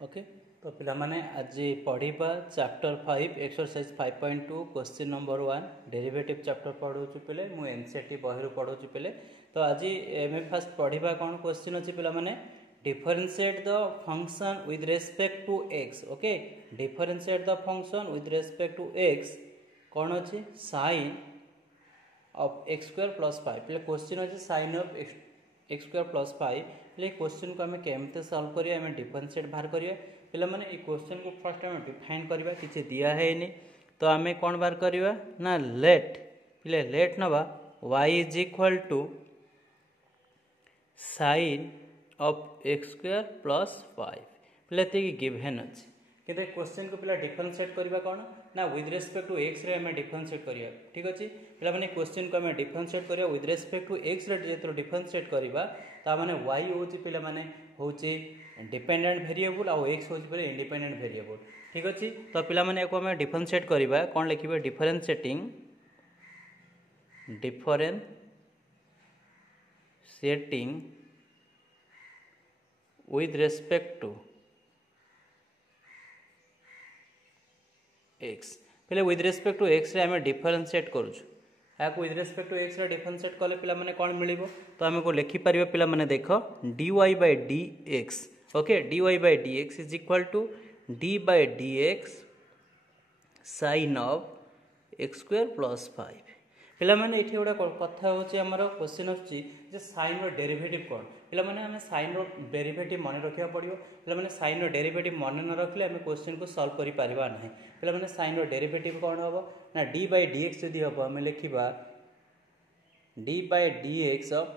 Okay तो पिला माने आज पढ़िबा chapter 5 exercise 5.2 question number 1 derivative chapter पढ़ौछु पिले मु एनसीईआरटी बहिरु पढ़ौछु पिले। तो आज एमे फर्स्ट पढ़िबा कोन क्वेश्चन अछि पिला माने differentiate the function with respect to x। Okay differentiate the function with respect to x कोन अछि sin of x square plus 5 पिले क्वेश्चन अछि sin of x square plus 5 पिले क्वेश्चन को हमें केमते सॉल्व करिया हमें डिफरेंशिएट बाहर करिया पिले माने ए क्वेश्चन को फर्स्ट हमें डिफाइन करबा किछि दिया है नि तो हमें कोन बार करबा ना लेट पिले लेट नबा y is equal to sin of x square plus 5 पिले ते गिवन अछि किंतु क्वेश्चन को पिला डिफरेंशिएट करबा कोन ना विथ रेस्पेक्ट टू x रे हमें डिफरेंशिएट करिया ठीक अछि पिला माने क्वेश्चन को हमें डिफरेंशिएट करिया विथ रेस्पेक्ट टू x रे जेतो डिफरेंशिएट करबा ता माने y होची पिला माने होची डिपेंडेंट वेरिएबल और x होची पिला इंडिपेंडेंट वेरिएबल ठीक अछि। तो पिला माने को हमें डिफरेंशिएट करबा कोन लिखिबे differentiating with respect to x पहले with respect to x रे हमें डिफरेंशिएट करूछु या को with respect to x रे डिफरेंशिएट कले पिला माने कोन मिलिबो तो हमें को लिखि परिबे पिला माने देखो dy by dx okay dy by dx is equal to d by dx sin of x square plus 5 पिला माने एठी गोटा कथा होची हमर क्वेश्चन होची जे sin रो डेरिवेटिव कोन पिला माने हमें sin रो डेरिवेटिव माने रखिया पड़ियो पिला माने sin रो डेरिवेटिव माने न रखले हमें क्वेश्चन को सॉल्व करि परिबा नाही पिला माने sin रो डेरिवेटिव कोन होबो ना d by dx जदी होबो हमें लिखिबा d by dx of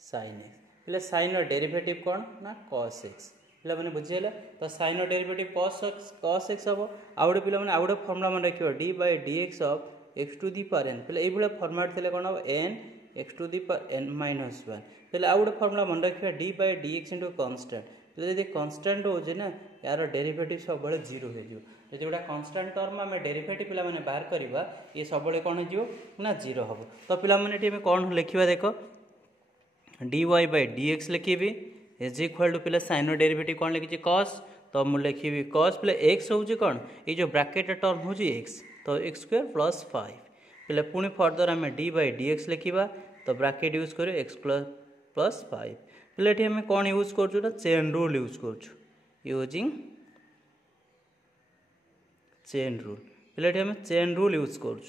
sin x पिला sin रो डेरिवेटिव कोन ना cos x पिला माने बुझियला तो sin रो डेरिवेटिव cos x होबो आउडे पिला माने आउडे फार्मूला माने रखियो d by dx of x to the power n पहले ए बले फॉर्मेट थिले कोन n x to the power n minus 1 पहले आ गुटे फार्मूला मन रखिया d by dx into constant पहले यदि कांस्टेंट हो जे ना यार डेरिवेटिव सब बळे 0 हे जो यदि गुटा कांस्टेंट टर्म में डेरिवेटिव पिला माने बाहर करबा ये सब बळे कोन जिवो ना 0 हबो। तो पिला माने टी में कोन लिखिबा देखो dy by dx लिखिबी इज इक्वल टू पिला sin रो डेरिवेटिव कोन लिखि cos तो मु लिखिबी cos पहले x हो जे कोन ए जो ब्रैकेट टर्म हो जे x तो x स्क्वायर प्लस 5 पहले पुणी फर्दर आम d by dx लिखा तो ब्रैकेट यूज कर x प्लस 5 पहले ये आम कौन यूज कर चेन रूल यूज कर यूजिंग चेन रूल पहले ये चेन रूल यूज कर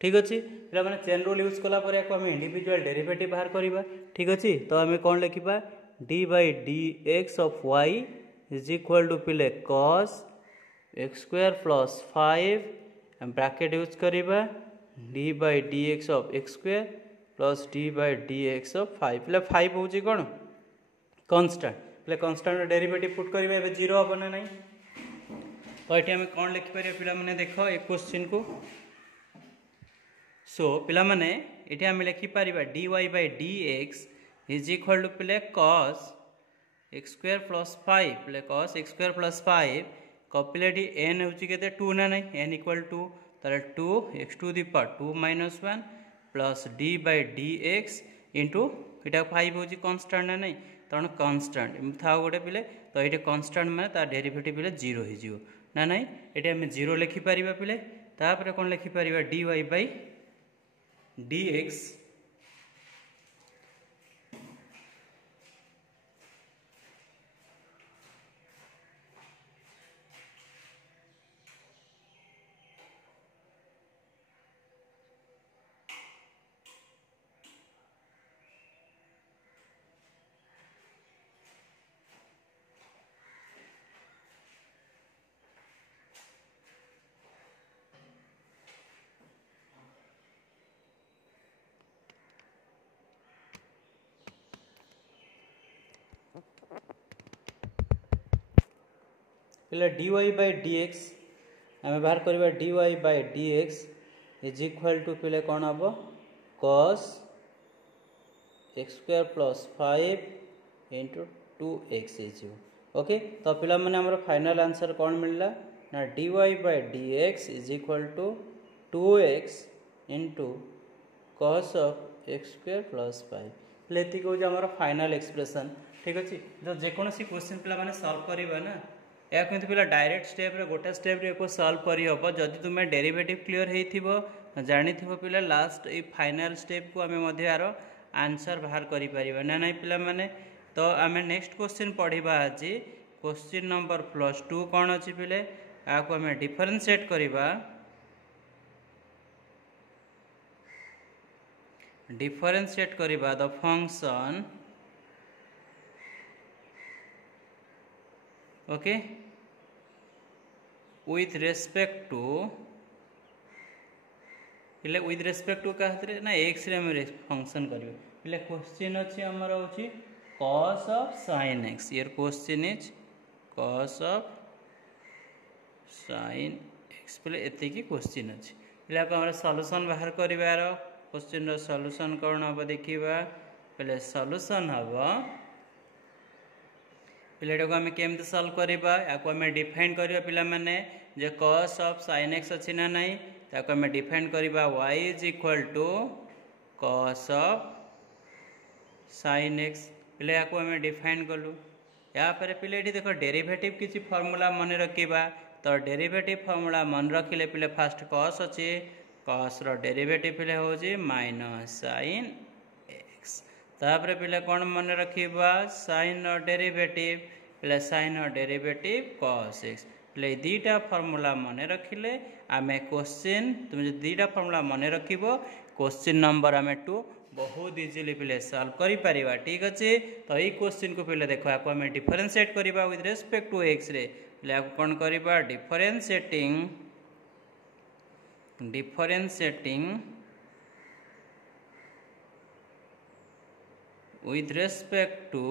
ठीक अच्छे पे मैंने चेन रूल यूज कलापर या आम इंडिविजुअल डेरिवेटिव बाहर करवा ठीक अच्छे। तो आम कौन लिखा d by dx of y is equal to पिले cos x square plus 5 bracket use करिबा d by dx of x square plus d by dx of 5 पहले 5 होची कोन कांस्टेंट पहले कांस्टेंट डेरिवेटिव पुट करिबा एबे 0 होबना नहीं तो एठी हम कोन लिखि परिया पिला माने देखो एक क्वेश्चन को सो पिला माने एठी हम लिखि परिबा dy by dx is equal to पिले cos x स्क्वायर प्लस 5 पहले cos x स्क्वायर प्लस 5 कॉपिलेटी n होची केते 2 ना नहीं n इक्वल टू तारे 2 x to the power 2 minus 1 plus d by dx into इटा 5 होची कांस्टेंट ना नहीं तण कांस्टेंट था गोटे पिले तो ये कांस्टेंट माने ता डेरिवेटिव पिले 0 हे जिवो ना नहीं एटा हम 0 लिखि परिबा पिले तापर कोन लिखि परिबा dy by dx पहले dy by dx आम बाहर करबा dy by dx is equal to पहले कौन हम cos x square plus 5 into 2x okay. तो पिला माने हमर फाइनल आंसर कौन मिलला ना dy by dx is equal to 2x into cos of x square plus 5 लेती को फाइनल एक्सप्रेशन ठीक अच्छे जो जेकोसी क्वेश्चन पे मैंने सॉल्व करवा ना या किंतु पिला डायरेक्ट स्टेप रे गोटे स्टेप रे को सॉल्व करी हबो जदि तुमे डेरिवेटिव क्लियर हेइथिबो जानिथिबो पिला लास्ट ए फाइनल स्टेप को हमें मध्य यार आंसर बाहर करि परिबा ना नहीं पिला माने तो आमे नेक्स्ट क्वेश्चन पढ़िबा आज क्वेश्चन नंबर +2 कौन अच्छी पिले आपको आम डिफरेंशिएट करवा the function okay with respect to पिले विथ रेस्पेक्ट टू क्या ना एक्स रे हम फंक्शन करें पिले क्वेश्चन अच्छी आमर हूँ cos of sin x your question is cos of sin x पहले एति की क्वेश्चन अच्छी पहले आप सॉल्यूशन बाहर करिवार क्वेश्चन रो सॉल्यूशन कौन हम देखिबा पहले सॉल्यूशन हम पहले आम केमती सॉल्व करवा या आम डिफाइन करवा पिला माने जे cos of sin x अच्छी ना नहीं ताको आम डिफाइन करवा y is equal to cos of sin x पिले या आम डिफाइन कलु या पिले ये देख डेरिवेटिव किसी फॉर्मूला मन रखा तो डेरिवेटिव फॉर्मूला मन रखिले पिले फास्ट cos अच्छे cos रो डेरिवेटिव पिले हूँ माइनस sin x तापर पिले कौन मन रखा sin रो डेरिवेटिव पिले sin रो डेरिवेटिव cos x पिले दीटा फॉर्मूला मन रखिले आम क्वेश्चन तुम जो दीटा फॉर्मूला मन रख क्वेश्चन नंबर आम 2 बहुत इजिली पिले सॉल्व करि परिबा ठीक अच्छे तो ये क्वेश्चन को पिले देखो आपको हमें डिफरेंशिएट करबा विथ रेस्पेक्ट टू x रे पिले आपको कौन करबा differentiating with respect to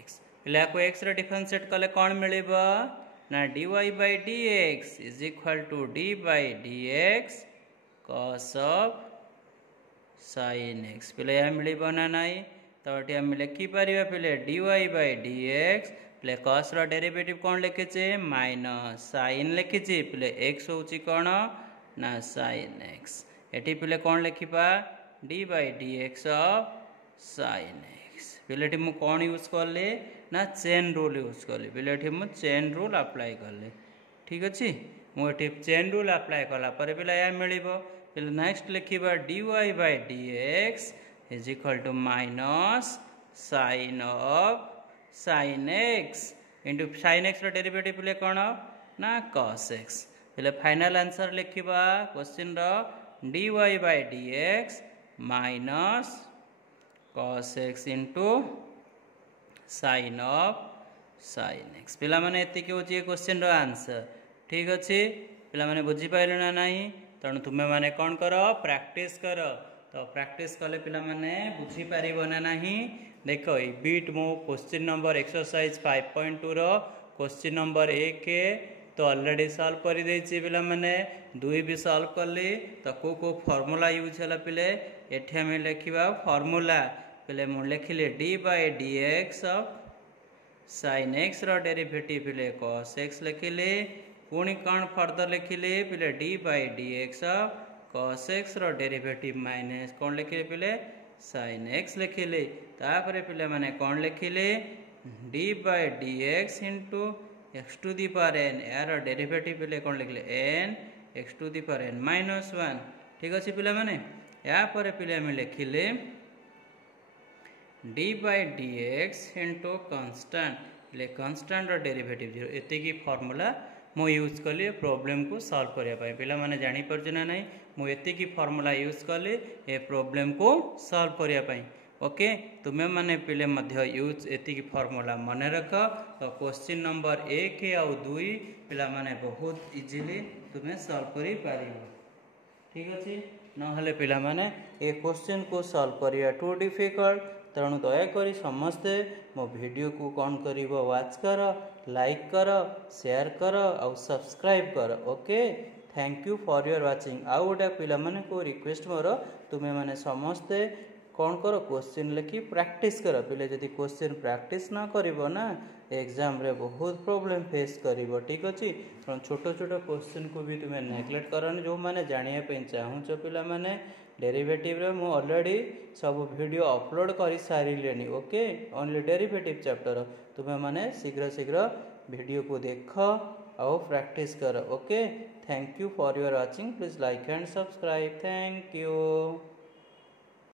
x पिले आपको x रे डिफरेंशिएट कले कौन मिलेबा ना dy by dx is equal to d by dx cos of sin x पिले यहाँ मिल ना नहीं तो ये आम लिखिपर पिले dy by dx पिले cos रो डेरिवेटिव कौन लिखे माइनस sin लिखी पिले x हूँ कौन ना sin x ये पिले कौन लिखा d by dx of sin x पिले मु कौन यूज कले ना चेन रूल यूज कली पिले मु चेन रूल अप्लाई कले ठीक अच्छे मुझे चेन रूल अप्लाई कलापर पिला यह मिल पिले नेक्स्ट लिखा dy by dx is equal to minus sin of sin x into sin x रो डेरिवेटिव पिले कौन ना cos x पिले फाइनल आंसर लिखा क्वेश्चन रो dy by dx minus cos x into sin of sin x पिला माने एतिक होची क्वेश्चन रो आंसर ठीक अच्छे पिला माने बुझी पाइले ना नहीं तेणु तुम्हें माने कौन कर प्रैक्टिस कर तो प्रैक्टिस कले पिला माने बुझी पारिबो ना नहीं देख बीट मो क्वेश्चन नंबर एक्सरसाइज 5.2 रो क्वेश्चन नंबर 1 तो ऑलरेडी सॉल्व कर देछि पिला माने 2 भी सॉल्व करली तो को फार्मूला यूज होला पिले एठी हम लिखिबा फार्मूला पिले मु लिखिले d by dx of sin x रो डेरिवेटिव पिले cos x लिखिले पुणी कौन फर्दर लिखिले पिले d by dx of cos x रो डेरिवेटिव माइनस कौन लिखिले पिले sin x लिखिले तापर पिले माने कौन लिखिले d by dx into x to the power n यार डेरिवेटिव पिले कौन लिखिले n x to the power n minus 1 ठीक अच्छे पिला माने या पर पिले हम लिखिले d by dx into constant पिले कांस्टेंट रो डेरिवेटिव 0 एति की फार्मूला मु यूज कली प्रॉब्लम को सॉल्व करने पिला माने जानी परछ ना नहीं मु एति फार्मूला यूज कली ए प्रॉब्लम को सॉल्व करने ओके तुम्हें माने पिले मध्य यूज एति फार्मूला मन रख तो क्वेश्चन नंबर 1 आउ 2 पिला माने बहुत इजीली तुम्हें सॉल्व करि पारिबो ठीक अच्छे नहले पिला माने ए क्वेश्चन को सॉल्व करिया टू डिफिकल्ट तेणु दयाकोरी समस्ते मो वीडियो को कौन कर वाच कर लाइक कर शेयर कर और सब्सक्राइब कर okay thank you for your watching आउ गोटे पिला माने को रिक्वेस्ट मोर तुम्हें माने समस्ते कौन कर क्वेश्चन लिखि प्रैक्टिस कर पिले जदि क्वेश्चन प्रैक्टिस ना करिवो ना एग्जाम रे बहुत प्रॉब्लम फेस करिवो ठीक अछि छोट छोट क्वेश्चन को भी तुम्हें नेग्लेक्ट करन जो माने जानिया पे चाहूछ पिला माने डेरिवेटिव रे मु ऑलरेडी सब वीडियो अपलोड कर सारे ओके ओनली डेरिवेटिव चैप्टर तुम्हें माने शीघ्र शीघ्र वीडियो को देख और प्रैक्टिस कर okay thank you for your watching please like and subscribe thank you.